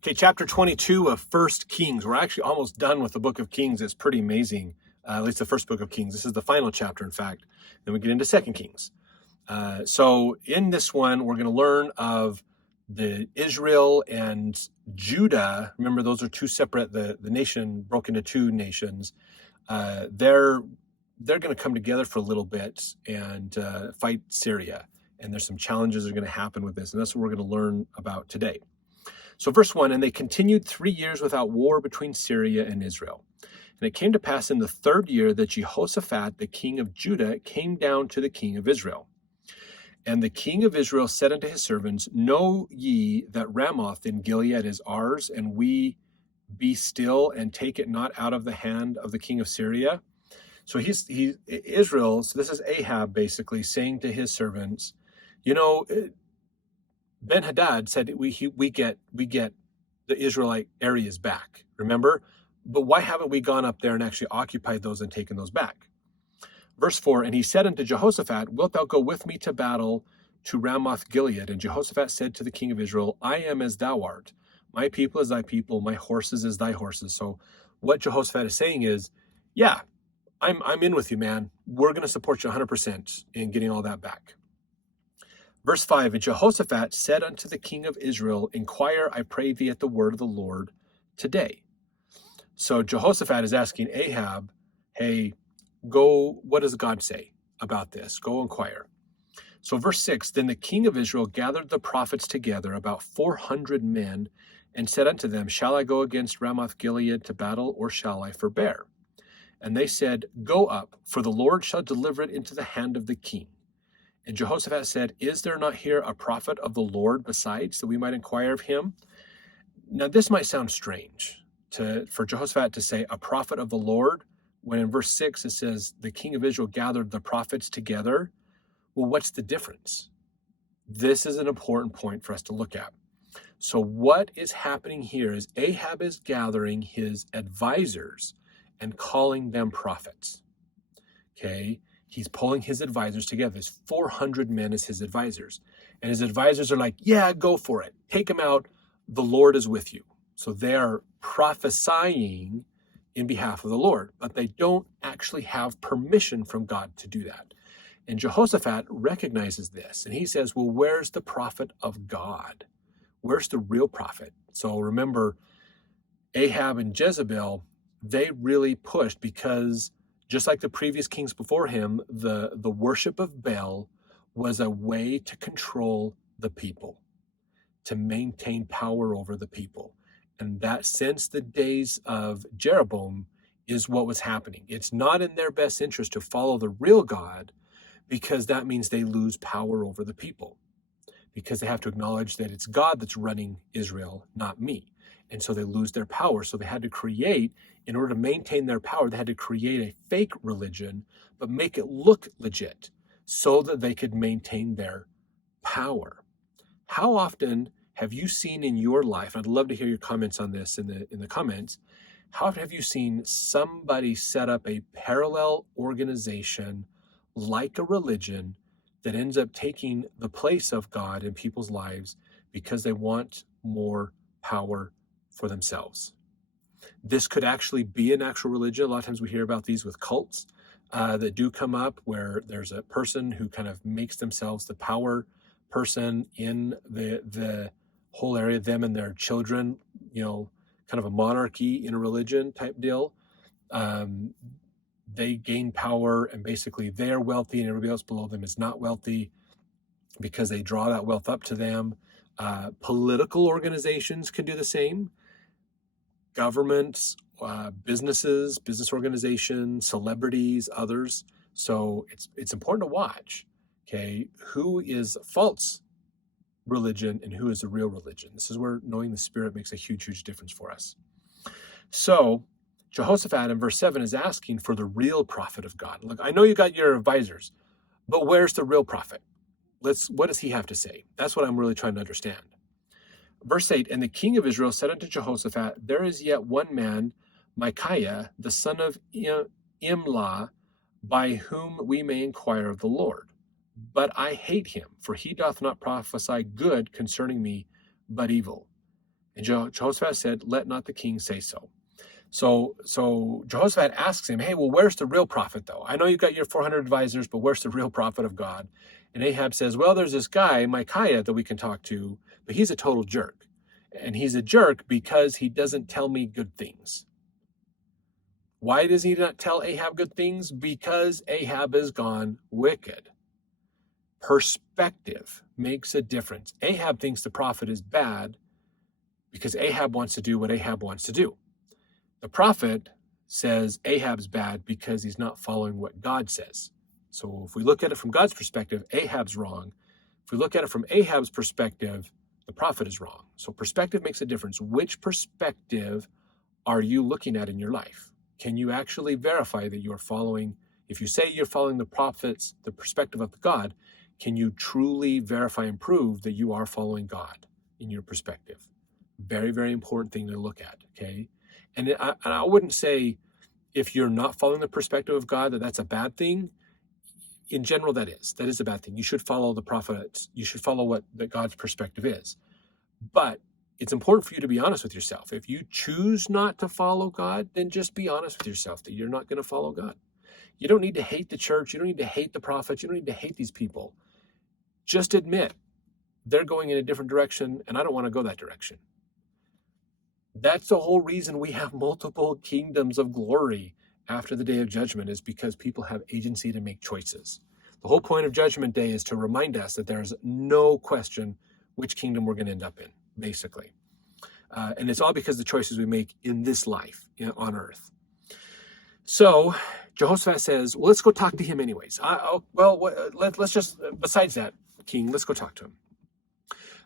Okay, chapter 22 of First Kings. We're actually almost done with the book of Kings. It's pretty amazing, at least the first book of Kings. This is the final chapter, in fact. Then we get into Second Kings. So in this one, we're going to learn of the Israel and Judah. Remember, those are two separate, the nation broke into two nations. They're going to come together for a little bit and fight Syria. And there's some challenges that are going to happen with this. And that's what we're going to learn about today. So verse 1, and they continued 3 years without war between Syria and Israel. And it came to pass in the third year that Jehoshaphat, the king of Judah, came down to the king of Israel. And the king of Israel said unto his servants, Know ye that Ramoth in Gilead is ours, and we be still and take it not out of the hand of the king of Syria? So Israel, so this is Ahab basically saying to his servants, Ben-Hadad said we get the Israelite areas back, remember? But why haven't we gone up there and actually occupied those and taken those back? Verse 4, and he said unto Jehoshaphat, Wilt thou go with me to battle to Ramoth Gilead? And Jehoshaphat said to the king of Israel, I am as thou art. My people is thy people, my horses is thy horses. So what Jehoshaphat is saying is, yeah, I'm in with you, man. We're going to support you 100% in getting all that back. Verse 5, and Jehoshaphat said unto the king of Israel, Inquire, I pray thee, at the word of the Lord today. So Jehoshaphat is asking Ahab, hey, go, what does God say about this? Go inquire. So verse 6, then the king of Israel gathered the prophets together, about 400 men, and said unto them, Shall I go against Ramoth Gilead to battle, or shall I forbear? And they said, Go up, for the Lord shall deliver it into the hand of the king. And Jehoshaphat said, Is there not here a prophet of the Lord besides, that we might inquire of him? Now this might sound strange for Jehoshaphat to say a prophet of the Lord, when in verse 6 it says the king of Israel gathered the prophets together. Well, what's the difference? This is an important point for us to look at. So what is happening here is Ahab is gathering his advisors and calling them prophets. Okay? He's pulling his advisors together. There's 400 men as his advisors. And his advisors are like, yeah, go for it. Take him out. The Lord is with you. So they are prophesying in behalf of the Lord, but they don't actually have permission from God to do that. And Jehoshaphat recognizes this, and he says, well, where's the prophet of God? Where's the real prophet? So remember, Ahab and Jezebel, they really pushed, because just like the previous kings before him, the worship of Baal was a way to control the people, to maintain power over the people. And that, since the days of Jeroboam, is what was happening. It's not in their best interest to follow the real God, because that means they lose power over the people, because they have to acknowledge that it's God that's running Israel, not me. And so they lose their power. So they had to create, in order to maintain their power, they had to create a fake religion, but make it look legit so that they could maintain their power. How often have you seen in your life, I'd love to hear your comments on this in the comments, how often have you seen somebody set up a parallel organization like a religion that ends up taking the place of God in people's lives because they want more power for themselves? This could actually be an actual religion. A lot of times we hear about these with cults that do come up, where there's a person who kind of makes themselves the power person in the whole area, them and their children, kind of a monarchy in a religion type deal. They gain power, and basically they're wealthy and everybody else below them is not wealthy, because they draw that wealth up to them. Political organizations can do the same. Governments, businesses, business organizations, celebrities, others. So it's important to watch, okay, who is false religion and who is the real religion. This is where knowing the Spirit makes a huge, huge difference for us. So Jehoshaphat in verse 7 is asking for the real prophet of God. Look, I know you got your advisors, but where's the real prophet? What does he have to say? That's what I'm really trying to understand. Verse 8, and the king of Israel said unto Jehoshaphat, There is yet one man, Micaiah, the son of Imlah, by whom we may inquire of the Lord. But I hate him, for he doth not prophesy good concerning me, but evil. And Jehoshaphat said, let not the king say so. So Jehoshaphat asks him, hey, well, where's the real prophet, though? I know you've got your 400 advisors, but where's the real prophet of God? And Ahab says, well, there's this guy, Micaiah, that we can talk to, but he's a total jerk. And he's a jerk because he doesn't tell me good things. Why does he not tell Ahab good things? Because Ahab has gone wicked. Perspective makes a difference. Ahab thinks the prophet is bad because Ahab wants to do what Ahab wants to do. The prophet says Ahab's bad because he's not following what God says. So if we look at it from God's perspective, Ahab's wrong. If we look at it from Ahab's perspective, the prophet is wrong. So perspective makes a difference. Which perspective are you looking at in your life? Can you actually verify that you're following, if you say you're following the prophets, the perspective of God, can you truly verify and prove that you are following God in your perspective? Very, very important thing to look at, okay? And I wouldn't say if you're not following the perspective of God that that's a bad thing. In general, that is a bad thing. You should follow the prophets. You should follow what God's perspective is. But it's important for you to be honest with yourself. If you choose not to follow God, then just be honest with yourself that you're not going to follow God. You don't need to hate the church. You don't need to hate the prophets. You don't need to hate these people. Just admit they're going in a different direction, and I don't want to go that direction. That's the whole reason we have multiple kingdoms of glory after the day of judgment, is because people have agency to make choices. The whole point of Judgment Day is to remind us that there's no question which kingdom we're going to end up in, basically. And it's all because of the choices we make in this life on earth. So Jehoshaphat says, well, let's go talk to him anyways. Let's just, besides that, king, let's go talk to him.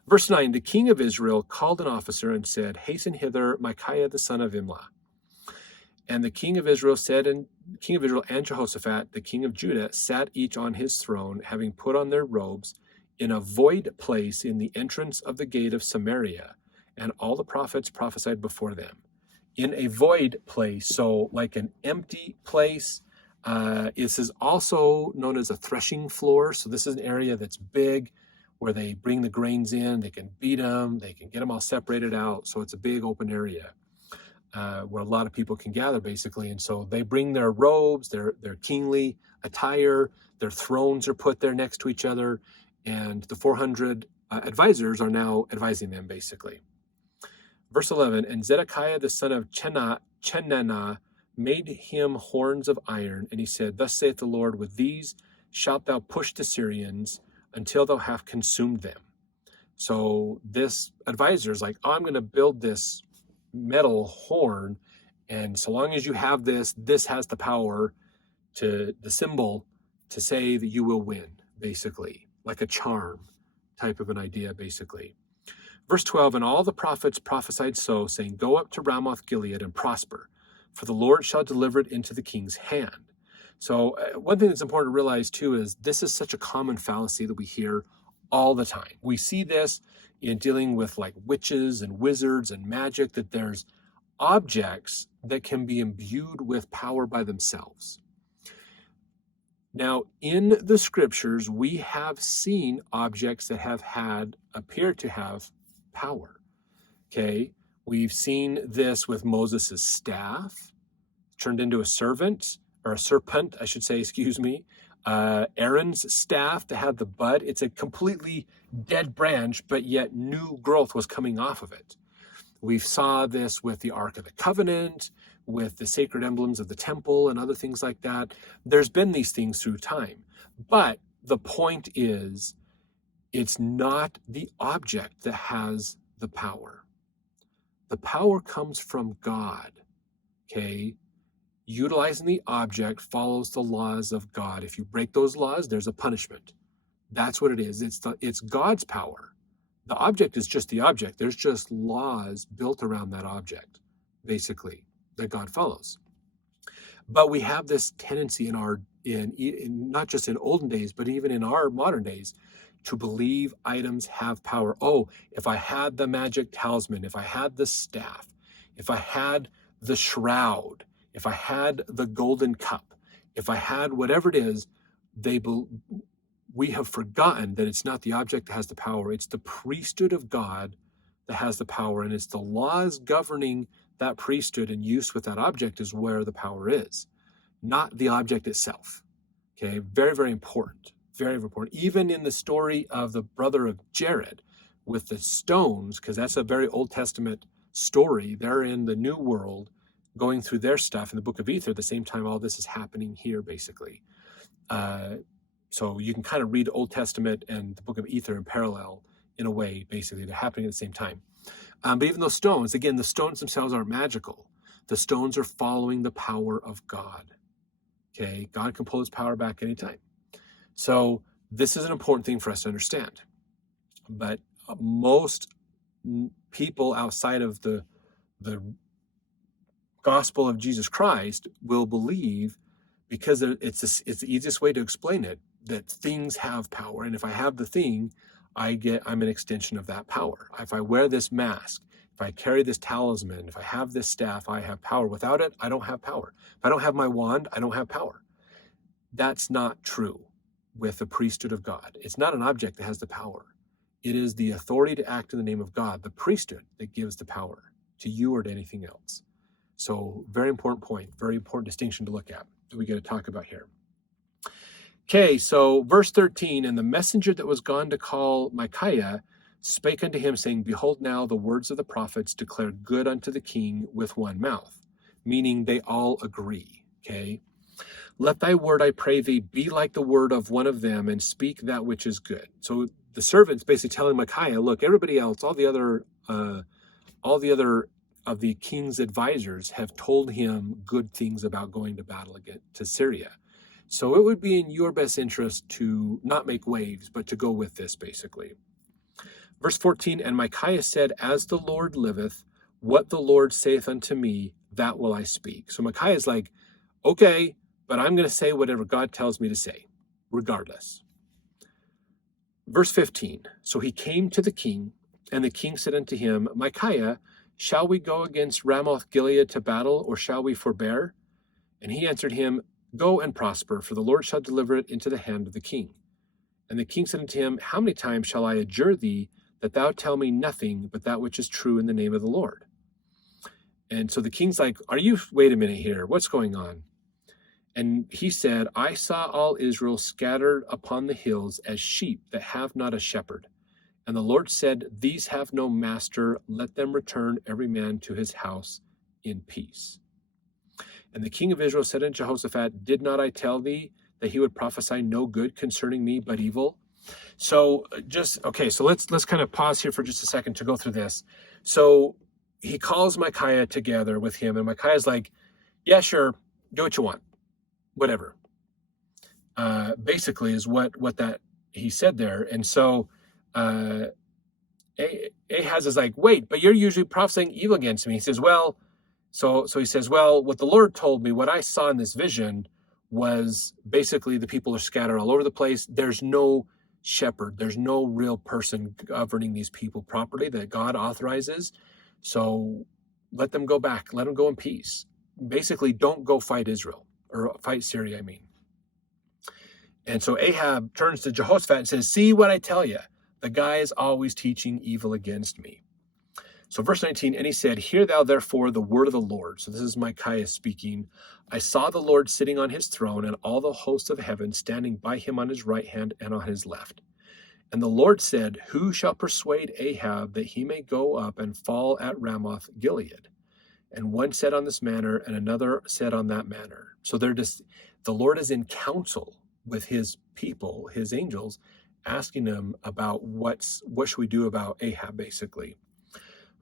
Verse 9, the king of Israel called an officer and said, hasten hither Micaiah the son of Imlah. And the king of Israel and Jehoshaphat, the king of Judah, sat each on his throne, having put on their robes, in a void place in the entrance of the gate of Samaria. And all the prophets prophesied before them. In a void place, so like an empty place. This is also known as a threshing floor. So this is an area that's big, where they bring the grains in, they can beat them, they can get them all separated out. So it's a big open area where a lot of people can gather, basically. And so they bring their robes, their kingly attire, their thrones are put there next to each other, and the 400 advisors are now advising them, basically. Verse 11, and Zedekiah the son of Chenaanah made him horns of iron, and he said, thus saith the Lord, with these shalt thou push the Syrians, until thou have consumed them. So this advisor is like, I'm going to build this metal horn, and so long as you have this has the power, to the symbol, to say that you will win, basically, like a charm type of an idea, basically. Verse 12, and all the prophets prophesied so, saying, go up to Ramoth Gilead and prosper, for the Lord shall deliver it into the king's hand. So one thing that's important to realize, too, is this is such a common fallacy that we hear all the time. We see this in dealing with like witches and wizards and magic, that there's objects that can be imbued with power by themselves. Now, in the scriptures, we have seen objects that appear to have power. Okay, we've seen this with Moses' staff, turned into a serpent, I should say, Aaron's staff that had the bud. It's a completely dead branch, but yet new growth was coming off of it. We saw this with the Ark of the Covenant, with the sacred emblems of the temple and other things like that. There's been these things through time. But the point is, it's not the object that has the power. The power comes from God, okay? Utilizing the object follows the laws of God. If you break those laws, there's a punishment. That's what it is. It's God's power. The object is just the object. There's just laws built around that object, basically, that God follows. But we have this tendency in not just in olden days, but even in our modern days, to believe items have power. Oh, if I had the magic talisman, if I had the staff, if I had the shroud, if I had the golden cup, if I had whatever it is, we have forgotten that it's not the object that has the power. It's the priesthood of God that has the power, and it's the laws governing that priesthood and use with that object is where the power is, not the object itself. Okay, very, very important. Very, very important. Even in the story of the brother of Jared with the stones, because that's a very Old Testament story. They're in the New World going through their stuff in the book of Ether at the same time all this is happening here, basically. So you can kind of read Old Testament and the book of Ether in parallel in a way, basically. They're happening at the same time. But even those stones, again, the stones themselves aren't magical. The stones are following the power of God. Okay, God can pull his power back anytime. So this is an important thing for us to understand. But most people outside of the gospel of Jesus Christ will believe, because it's the easiest way to explain it, that things have power. And if I have the thing, I'm an extension of that power. If I wear this mask, if I carry this talisman, if I have this staff, I have power. Without it, I don't have power. If I don't have my wand, I don't have power. That's not true with the priesthood of God. It's not an object that has the power. It is the authority to act in the name of God, the priesthood, that gives the power to you or to anything else. So very important point, very important distinction to look at that we get to talk about here. Okay, so verse 13, and the messenger that was gone to call Micaiah spake unto him, saying, Behold, now the words of the prophets declare good unto the king with one mouth, meaning they all agree, okay? Let thy word, I pray thee, be like the word of one of them, and speak that which is good. So the servant's basically telling Micaiah, look, everybody else, all the other of the king's advisors have told him good things about going to battle to Syria. So it would be in your best interest to not make waves, but to go with this, basically. Verse 14, and Micaiah said, As the Lord liveth, what the Lord saith unto me, that will I speak. So Micaiah's like, okay, but I'm going to say whatever God tells me to say, regardless. Verse 15, so he came to the king, and the king said unto him, Micaiah, shall we go against Ramoth Gilead to battle, or shall we forbear? And he answered him, Go and prosper, for the Lord shall deliver it into the hand of the king. And the king said unto him, How many times shall I adjure thee that thou tell me nothing but that which is true in the name of the Lord? And so the king's like, wait a minute here, what's going on? And he said, I saw all Israel scattered upon the hills as sheep that have not a shepherd. And the Lord said, These have no master, let them return every man to his house in peace. And the king of Israel said unto Jehoshaphat, Did not I tell thee that he would prophesy no good concerning me, but evil? So so let's kind of pause here for just a second to go through this. So he calls Micaiah together with him, and Micaiah's like, yeah, sure, do what you want, whatever. Basically is what that he said there. And so Ahaz is like, wait, but you're usually prophesying evil against me. He says, well, so he says, well, what the Lord told me, what I saw in this vision was basically the people are scattered all over the place. There's no shepherd. There's no real person governing these people properly that God authorizes. So let them go back. Let them go in peace. Basically, don't go fight Israel, or fight Syria, I mean. And so Ahab turns to Jehoshaphat and says, see what I tell you. The guy is always teaching evil against me. So verse 19, and he said, Hear thou therefore the word of the Lord. So this is Micaiah speaking. I saw the Lord sitting on his throne, and all the hosts of heaven standing by him on his right hand and on his left. And the Lord said, Who shall persuade Ahab that he may go up and fall at Ramoth Gilead? And one said on this manner, and another said on that manner. So the Lord is in counsel with his people, his angels, asking them about what should we do about Ahab, basically.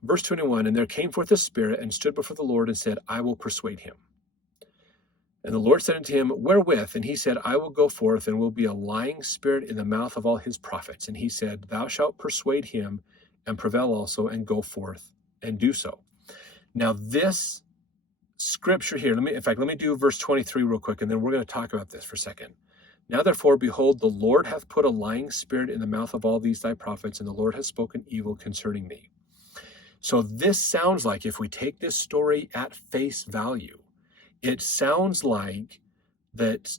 Verse 21, and there came forth a spirit and stood before the Lord and said, I will persuade him. And the Lord said unto him, Wherewith? And he said, I will go forth and will be a lying spirit in the mouth of all his prophets. And he said, Thou shalt persuade him and prevail also, and go forth and do so. Now this scripture here, let me do verse 23 real quick, and then we're going to talk about this for a second. Now therefore, behold, the Lord hath put a lying spirit in the mouth of all these thy prophets, and the Lord hath spoken evil concerning thee. So this sounds like, if we take this story at face value, it sounds like that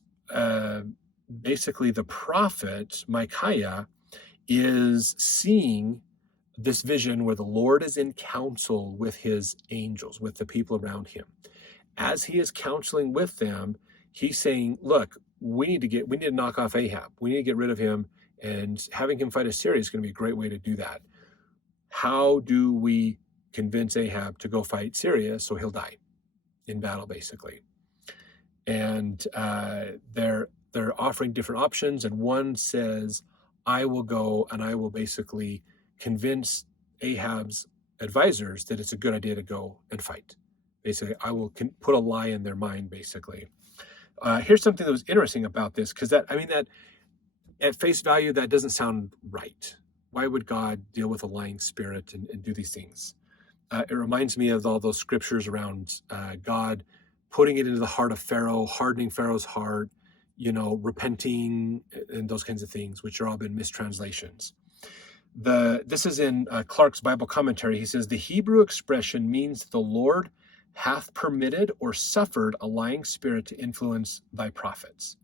basically the prophet Micaiah is seeing this vision where the Lord is in counsel with his angels, with the people around him. As he is counseling with them, he's saying, look, we need to knock off Ahab. We need to get rid of him, and having him fight Assyria is going to be a great way to do that. How do we convince Ahab to go fight Syria so he'll die in battle, basically? And they're offering different options, and one says, I will go and I will basically convince Ahab's advisors that it's a good idea to go and fight. Basically, I will put a lie in their mind, basically. Here's something that was interesting about this, because that at face value, that doesn't sound right. Why would God deal with a lying spirit and do these things? It reminds me of all those scriptures around God putting it into the heart of Pharaoh, hardening Pharaoh's heart, repenting, and those kinds of things, which are all been mistranslations. This is in Clark's Bible commentary. He says, the Hebrew expression means the Lord hath permitted or suffered a lying spirit to influence thy prophets.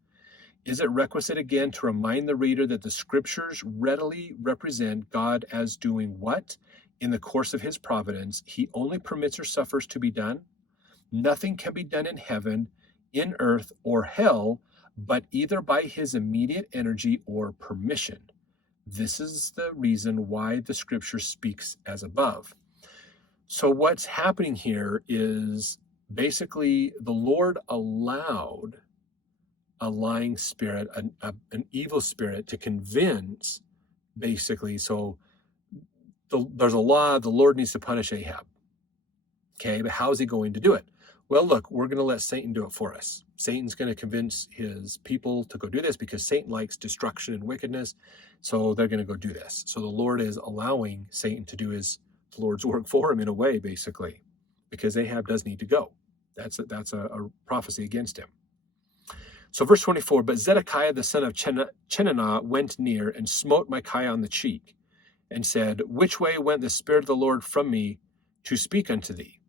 Is it requisite again to remind the reader that the scriptures readily represent God as doing what? In the course of his providence, he only permits or suffers to be done. Nothing can be done in heaven, in earth, or hell, but either by his immediate energy or permission. This is the reason why the scripture speaks as above. So what's happening here is basically the Lord allowed a lying spirit, an evil spirit, to convince, basically. So there's a law, the Lord needs to punish Ahab. Okay, but how is he going to do it? Well, look, we're going to let Satan do it for us. Satan's going to convince his people to go do this because Satan likes destruction and wickedness. So they're going to go do this. So the Lord is allowing Satan to do the Lord's work for him in a way, basically, because Ahab does need to go. That's a prophecy against him. So verse 24, but Zedekiah the son of Chenaanah went near and smote Micaiah on the cheek and said, which way went the Spirit of the Lord from me to speak unto thee?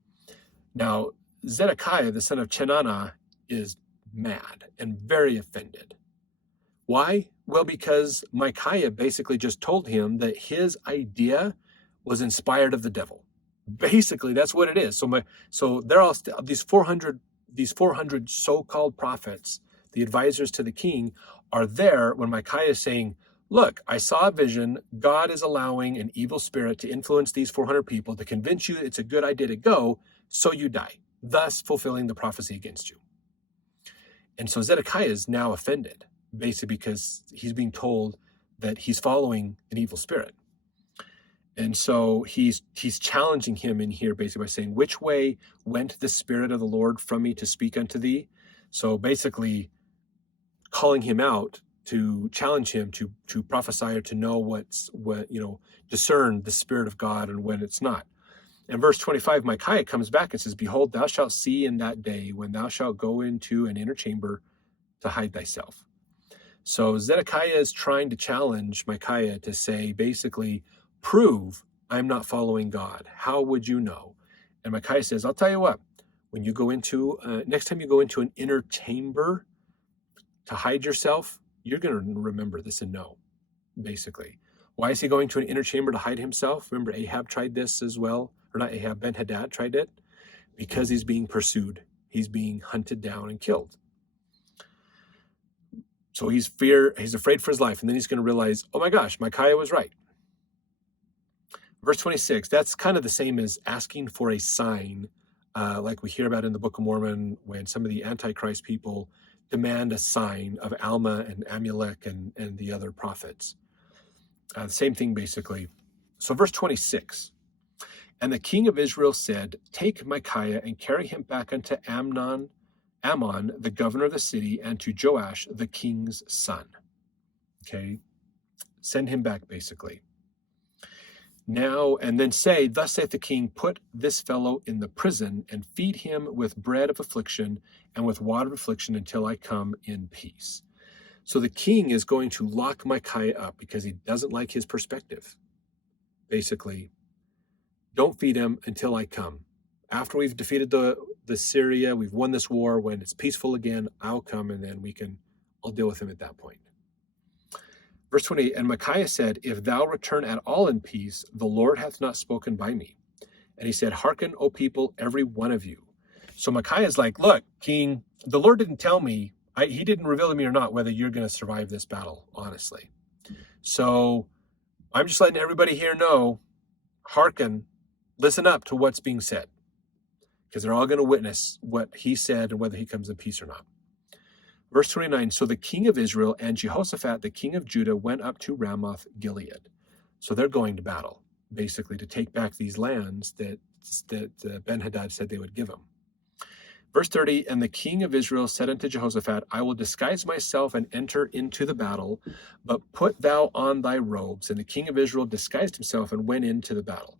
Now, Zedekiah the son of Chenaanah is mad and very offended. Why? Well, because Micaiah basically just told him that his idea was inspired of the devil. Basically, that's what it is. So they're all these 400 so-called prophets, the advisors to the king, are there when Micaiah is saying, look, I saw a vision. God is allowing an evil spirit to influence these 400 people to convince you it's a good idea to go, so you die, thus fulfilling the prophecy against you. And so Zedekiah is now offended, basically because he's being told that he's following an evil spirit. And so he's challenging him in here, basically by saying, which way went the Spirit of the Lord from me to speak unto thee? So basically calling him out to challenge him to prophesy or to know discern the Spirit of God and when it's not. In verse 25, Micaiah comes back and says, behold, thou shalt see in that day when thou shalt go into an inner chamber to hide thyself. So Zedekiah is trying to challenge Micaiah to say, basically, prove I'm not following God. How would you know? And Micaiah says, I'll tell you what, when you go into, next time you go into an inner chamber to hide yourself, you're going to remember this and know, basically. Why is he going to an inner chamber to hide himself? Remember, Ahab tried this as well. Or not Ahab, Ben-Hadad tried it. Because he's being pursued. He's being hunted down and killed. So he's afraid for his life. And then he's going to realize, oh my gosh, Micaiah was right. Verse 26, that's kind of the same as asking for a sign, like we hear about in the Book of Mormon when some of the Antichrist people demand a sign of Alma and Amulek and the other prophets. Same thing, basically. So verse 26, and the king of Israel said, take Micaiah and carry him back unto Ammon, the governor of the city, and to Joash, the king's son. Okay, send him back, basically. Now, and then say, thus saith the king, put this fellow in the prison and feed him with bread of affliction and with water of affliction until I come in peace. So the king is going to lock Micaiah up because he doesn't like his perspective. Basically, don't feed him until I come. After we've defeated the Syria, we've won this war, when it's peaceful again, I'll come and then I'll deal with him at that point. Verse 28, and Micaiah said, if thou return at all in peace, the Lord hath not spoken by me. And he said, hearken, O people, every one of you. So Micaiah's like, look, king, the Lord didn't tell me, he didn't reveal to me or not whether you're going to survive this battle, honestly. So I'm just letting everybody here know, hearken, listen up to what's being said, because they're all going to witness what he said and whether he comes in peace or not. Verse 29, so the king of Israel and Jehoshaphat, the king of Judah, went up to Ramoth Gilead. So they're going to battle, basically, to take back these lands that Ben-Hadad said they would give him. Verse 30, and the king of Israel said unto Jehoshaphat, I will disguise myself and enter into the battle, but put thou on thy robes. And the king of Israel disguised himself and went into the battle.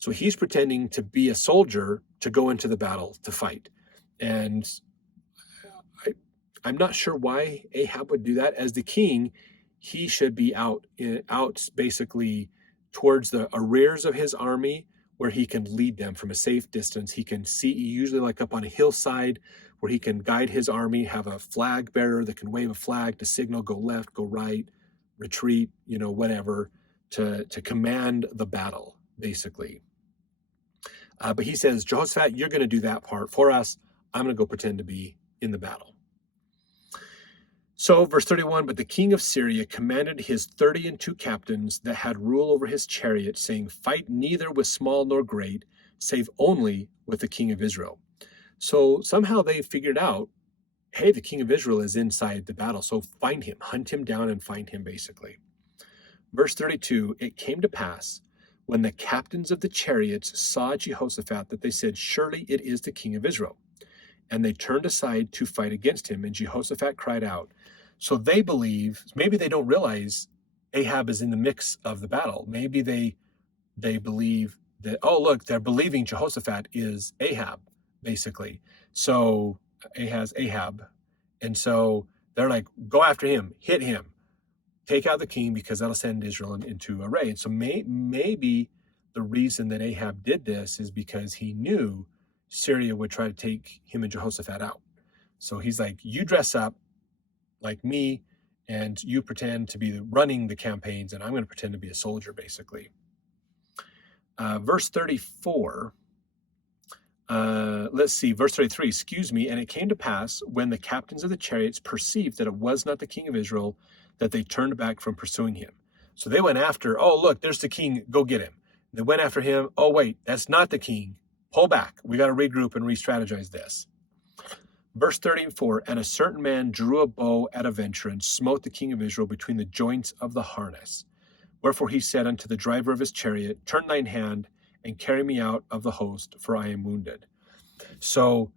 So he's pretending to be a soldier to go into the battle to fight. And I'm not sure why Ahab would do that. As the king, he should be out basically towards the arrears of his army, where he can lead them from a safe distance. He can see, usually like up on a hillside, where he can guide his army, have a flag bearer that can wave a flag to signal, go left, go right, retreat, whatever, to command the battle, basically. But he says, Jehoshaphat, you're going to do that part for us. I'm going to go pretend to be in the battle. So, verse 31, but the king of Syria commanded his 32 captains that had rule over his chariot, saying, fight neither with small nor great, save only with the king of Israel. So somehow they figured out, hey, the king of Israel is inside the battle, so find him, hunt him down and find him, basically. Verse 32, it came to pass, when the captains of the chariots saw Jehoshaphat, that they said, surely it is the king of Israel. And they turned aside to fight against him, and Jehoshaphat cried out. So they believe, maybe they don't realize Ahab is in the mix of the battle. Maybe they believe that, oh, look, they're believing Jehoshaphat is Ahab, basically. So Ahab. And so they're like, go after him, hit him, take out the king, because that'll send Israel into array. And so maybe the reason that Ahab did this is because he knew Syria would try to take him and Jehoshaphat out. So he's like, you dress up like me, and you pretend to be running the campaigns, and I'm going to pretend to be a soldier, basically. Verse 34, let's see, verse 33, excuse me, and it came to pass, when the captains of the chariots perceived that it was not the king of Israel, that they turned back from pursuing him. So they went after, oh, look, there's the king, go get him. They went after him, oh, wait, that's not the king, pull back, we got to regroup and re-strategize this. Verse 34, and a certain man drew a bow at a venture, and smote the king of Israel between the joints of the harness. Wherefore he said unto the driver of his chariot, turn thine hand, and carry me out of the host, for I am wounded. So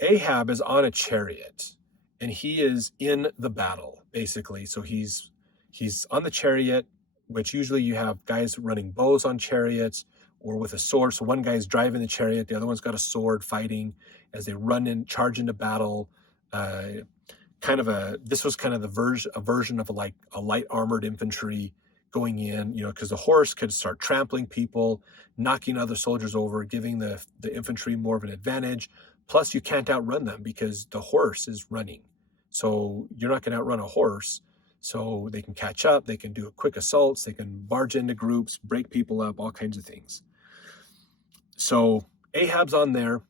Ahab is on a chariot, and he is in the battle, basically. So he's on the chariot, which usually you have guys running bows on chariots, or with a sword. So one guy's driving the chariot, the other one's got a sword, fighting as they charge into battle. This was kind of a version of a light armored infantry going in, because the horse could start trampling people, knocking other soldiers over, giving the infantry more of an advantage. Plus, you can't outrun them because the horse is running. So you're not going to outrun a horse. So they can catch up, they can do quick assaults, they can barge into groups, break people up, all kinds of things. So Ahab's on there.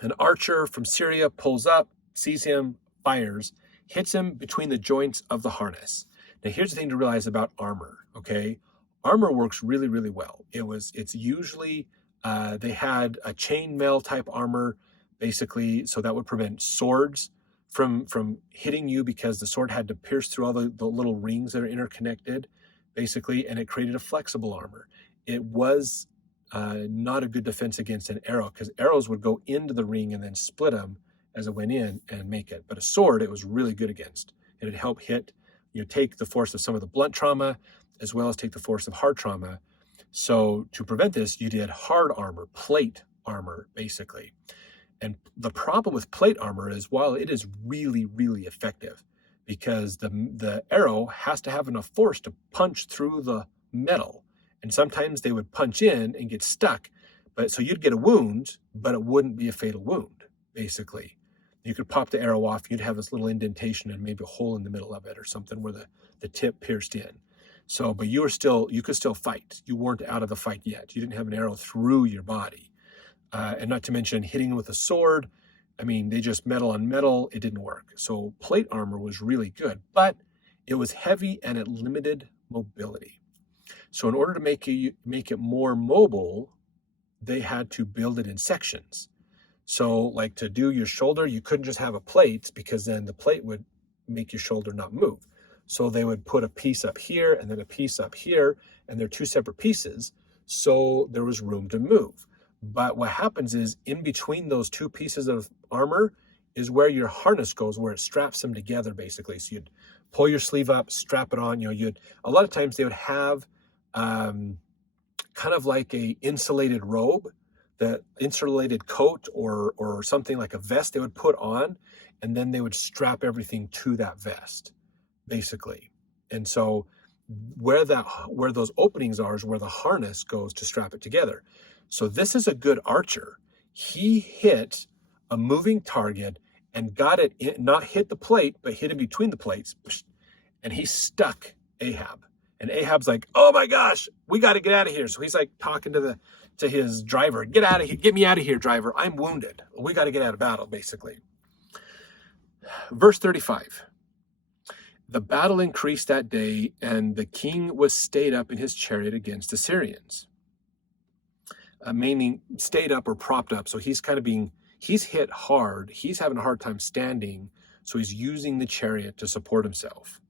An archer from Syria pulls up, sees him, fires, hits him between the joints of the harness. Now, here's the thing to realize about armor, okay? Armor works really, really well. It's usually, they had a chainmail type armor, basically, so that would prevent swords from hitting you, because the sword had to pierce through all the little rings that are interconnected, basically, and it created a flexible armor. It was not a good defense against an arrow, because arrows would go into the ring and then split them as it went in and make it. But a sword, it was really good against. It'd help take the force of some of the blunt trauma, as well as take the force of hard trauma. So to prevent this, you did hard armor, plate armor, basically. And the problem with plate armor is, while it is really, really effective, because the arrow has to have enough force to punch through the metal. And sometimes they would punch in and get stuck. So you'd get a wound, but it wouldn't be a fatal wound, basically. You could pop the arrow off, you'd have this little indentation and maybe a hole in the middle of it or something where the tip pierced in. So, but you could still fight. You weren't out of the fight yet. You didn't have an arrow through your body. And not to mention hitting with a sword. I mean, they just metal on metal, it didn't work. So plate armor was really good, but it was heavy and it limited mobility. So in order to make it more mobile, they had to build it in sections. So like to do your shoulder, you couldn't just have a plate because then the plate would make your shoulder not move. So they would put a piece up here and then a piece up here, and they're two separate pieces. So there was room to move. But what happens is in between those two pieces of armor is where your harness goes, where it straps them together basically. So you'd pull your sleeve up, strap it on. A lot of times they would have kind of like a insulated robe, the insulated coat or something like a vest they would put on, and then they would strap everything to that vest, basically. And so where those openings are is where the harness goes to strap it together. So this is a good archer. He hit a moving target and got it in, not hit the plate, but hit in between the plates, and he stuck Ahab. And Ahab's like, oh my gosh, we got to get out of here. So he's like talking to his driver, get out of here, get me out of here, driver. I'm wounded. We got to get out of battle, basically. Verse 35. The battle increased that day, and the king was stayed up in his chariot against the Syrians. Meaning stayed up or propped up. So he's he's hit hard. He's having a hard time standing. So he's using the chariot to support himself.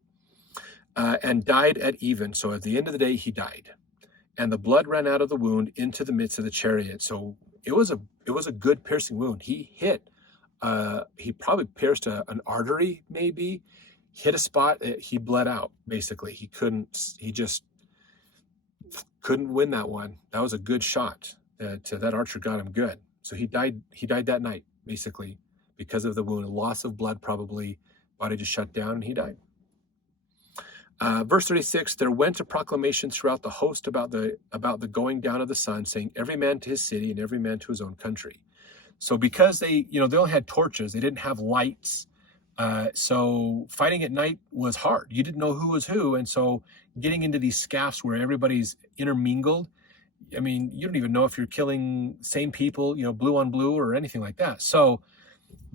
And died at even. So at the end of the day, he died. And the blood ran out of the wound into the midst of the chariot. So it was a good piercing wound. He probably pierced an artery, maybe, hit a spot, he bled out, basically. He just couldn't win that one. That was a good shot. That archer got him good. So he died that night, basically, because of the wound. Loss of blood, probably. Body just shut down, and he died. Verse 36, there went a proclamation throughout the host about the going down of the sun, saying, every man to his city and every man to his own country. So because they only had torches, they didn't have lights. So fighting at night was hard. You didn't know who was who. And so getting into these scaffs where everybody's intermingled, I mean, you don't even know if you're killing same people, blue on blue or anything like that. So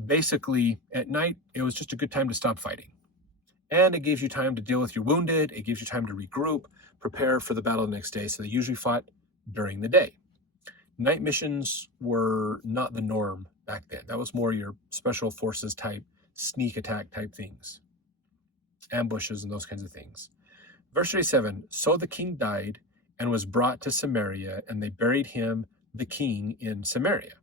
basically at night, it was just a good time to stop fighting. And it gives you time to deal with your wounded. It gives you time to regroup, prepare for the battle the next day. So they usually fought during the day. Night missions were not the norm back then. That was more your special forces type, sneak attack type things, ambushes and those kinds of things. Verse 37, so the king died and was brought to Samaria, and they buried him, the king, in Samaria.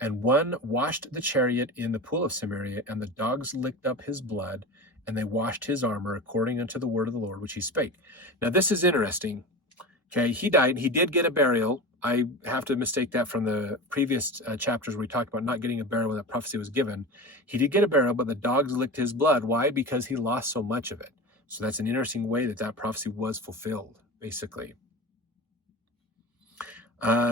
And one washed the chariot in the pool of Samaria, and the dogs licked up his blood, and they washed his armor according unto the word of the Lord, which he spake. Now, this is interesting. Okay, he died. He did get a burial. I have to mistake that from the previous chapters where we talked about not getting a burial when that prophecy was given. He did get a burial, but the dogs licked his blood. Why? Because he lost so much of it. So that's an interesting way that prophecy was fulfilled, basically.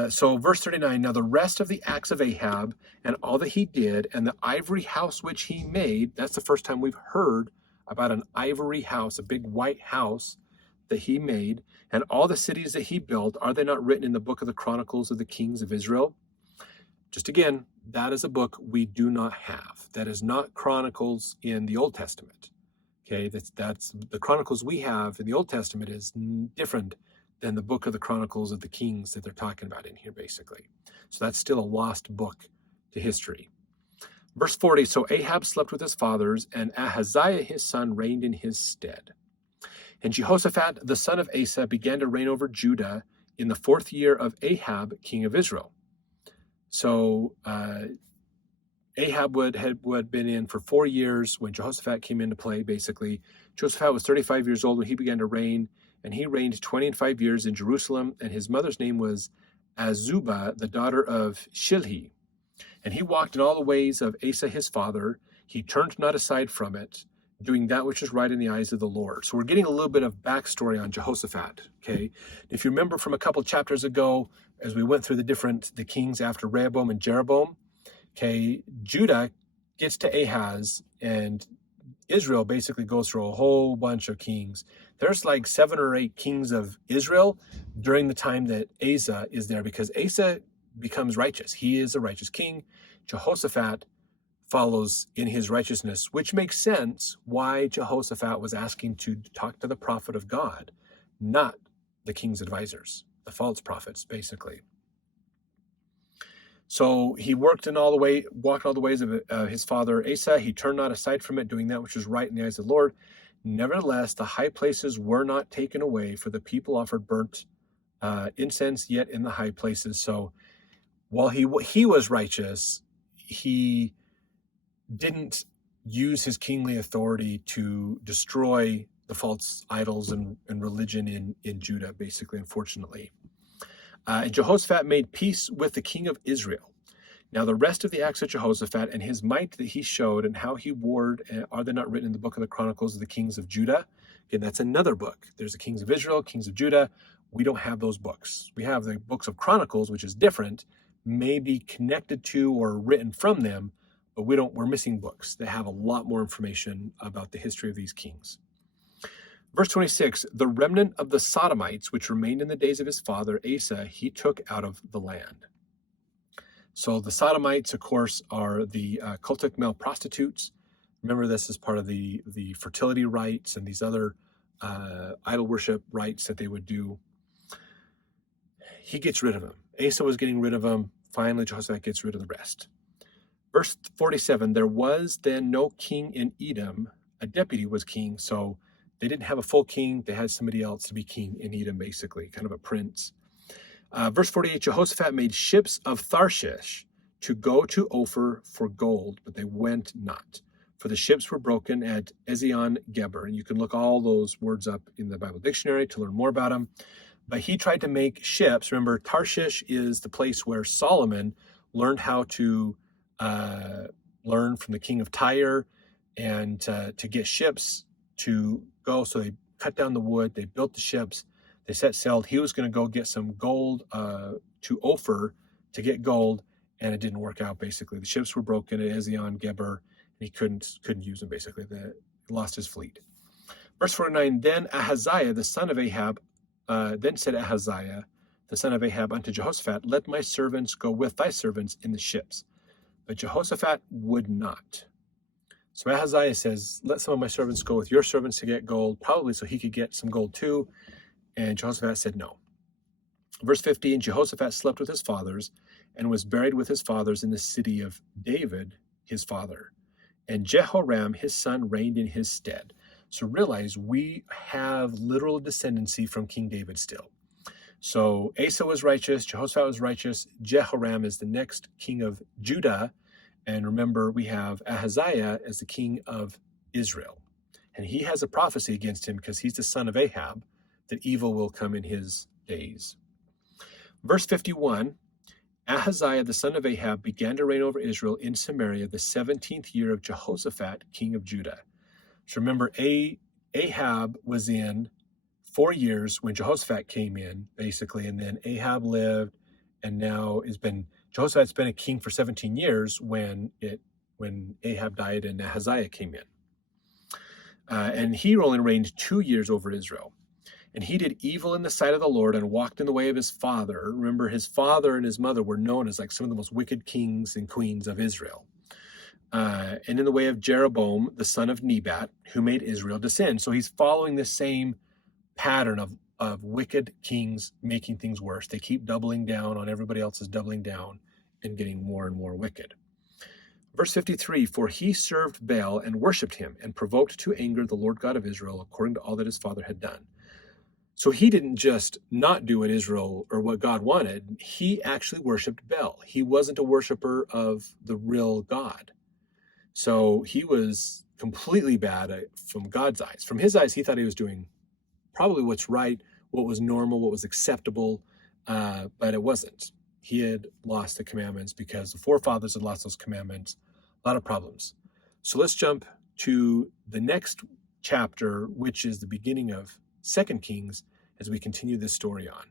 So verse 39, now the rest of the acts of Ahab and all that he did and the ivory house which he made, that's the first time we've heard about an ivory house, a big white house that he made, and all the cities that he built, are they not written in the book of the Chronicles of the Kings of Israel? Just again, that is a book we do not have. That is not Chronicles in the Old Testament. Okay, that's the Chronicles we have in the Old Testament is different than the book of the Chronicles of the Kings that they're talking about in here, basically. So that's still a lost book to history. Verse 40, so Ahab slept with his fathers, and Ahaziah his son reigned in his stead. And Jehoshaphat, the son of Asa, began to reign over Judah in the 4th year of Ahab, king of Israel. So Ahab had been in for 4 years when Jehoshaphat came into play, basically. Jehoshaphat was 35 years old when he began to reign, and he reigned 25 years in Jerusalem, and his mother's name was Azubah, the daughter of Shilhi. And he walked in all the ways of Asa his father. He turned not aside from it, doing that which is right in the eyes of the Lord. So we're getting a little bit of backstory on Jehoshaphat, okay? If you remember from a couple chapters ago, as we went through the kings after Rehoboam and Jeroboam, okay, Judah gets to Ahaz, and Israel basically goes through a whole bunch of kings. There's like 7 or 8 kings of Israel during the time that Asa is there, because Asa becomes righteous. He is a righteous king. Jehoshaphat follows in his righteousness, which makes sense why Jehoshaphat was asking to talk to the prophet of God, not the king's advisors, the false prophets, basically. So he walked all the ways of his father Asa. He turned not aside from it, doing that which was right in the eyes of the Lord. Nevertheless, the high places were not taken away, for the people offered burnt incense yet in the high places. So while he was righteous, he didn't use his kingly authority to destroy the false idols and religion in Judah, basically, unfortunately. And Jehoshaphat made peace with the king of Israel. Now the rest of the acts of Jehoshaphat and his might that he showed and how he warred, are they not written in the book of the Chronicles of the kings of Judah? Again, that's another book. There's the kings of Israel, kings of Judah. We don't have those books. We have the books of Chronicles, which is different, maybe connected to or written from them, but we're missing books that have a lot more information about the history of these kings. Verse 26, the remnant of the Sodomites, which remained in the days of his father Asa, he took out of the land. So the Sodomites, of course, are the cultic male prostitutes. Remember, this is part of the fertility rites and these other idol worship rites that they would do. He gets rid of them. Asa was getting rid of them. Finally, Jehoshaphat gets rid of the rest. Verse 47, there was then no king in Edom. A deputy was king, so they didn't have a full king. They had somebody else to be king in Edom, basically, kind of a prince. Verse 48, Jehoshaphat made ships of Tarshish to go to Ophir for gold, but they went not. For the ships were broken at Ezion-Geber. And you can look all those words up in the Bible dictionary to learn more about them. But he tried to make ships. Remember, Tarshish is the place where Solomon learned how to learn from the king of Tyre and to get ships to go. So they cut down the wood, they built the ships, they set sail. He was going to go get some gold to Ophir to get gold, and it didn't work out, basically. The ships were broken at Ezion-Geber, and he couldn't use them, basically. He lost his fleet. Verse 49, then Ahaziah, the son of Ahab, then said Ahaziah, the son of Ahab, unto Jehoshaphat, let my servants go with thy servants in the ships. But Jehoshaphat would not. So Ahaziah says, let some of my servants go with your servants to get gold, probably so he could get some gold too. And Jehoshaphat said no. Verse 15, Jehoshaphat slept with his fathers and was buried with his fathers in the city of David, his father. And Jehoram, his son, reigned in his stead. So realize we have literal descendancy from King David still. So Asa was righteous, Jehoshaphat was righteous, Jehoram is the next king of Judah. And remember, we have Ahaziah as the king of Israel. And he has a prophecy against him because he's the son of Ahab, that evil will come in his days. Verse 51, Ahaziah, the son of Ahab, began to reign over Israel in Samaria the 17th year of Jehoshaphat, king of Judah. So remember, Ahab was in 4 years when Jehoshaphat came in, basically, and then Ahab lived, and now Jehoshaphat's been a king for 17 years when Ahab died and Ahaziah came in. And he only reigned 2 years over Israel. And he did evil in the sight of the Lord and walked in the way of his father. Remember, his father and his mother were known as like some of the most wicked kings and queens of Israel. And in the way of Jeroboam, the son of Nebat, who made Israel to sin. So he's following the same pattern of wicked kings making things worse. They keep doubling down on everybody else's doubling down and getting more and more wicked. Verse 53, for he served Baal and worshipped him and provoked to anger the Lord God of Israel according to all that his father had done. So he didn't just not do what Israel or what God wanted. He actually worshipped Baal. He wasn't a worshiper of the real God. So he was completely bad from God's eyes. From his eyes, he thought he was doing probably what's right, what was normal, what was acceptable, but it wasn't. He had lost the commandments because the forefathers had lost those commandments. A lot of problems. So let's jump to the next chapter, which is the beginning of 2 Kings, as we continue this story on.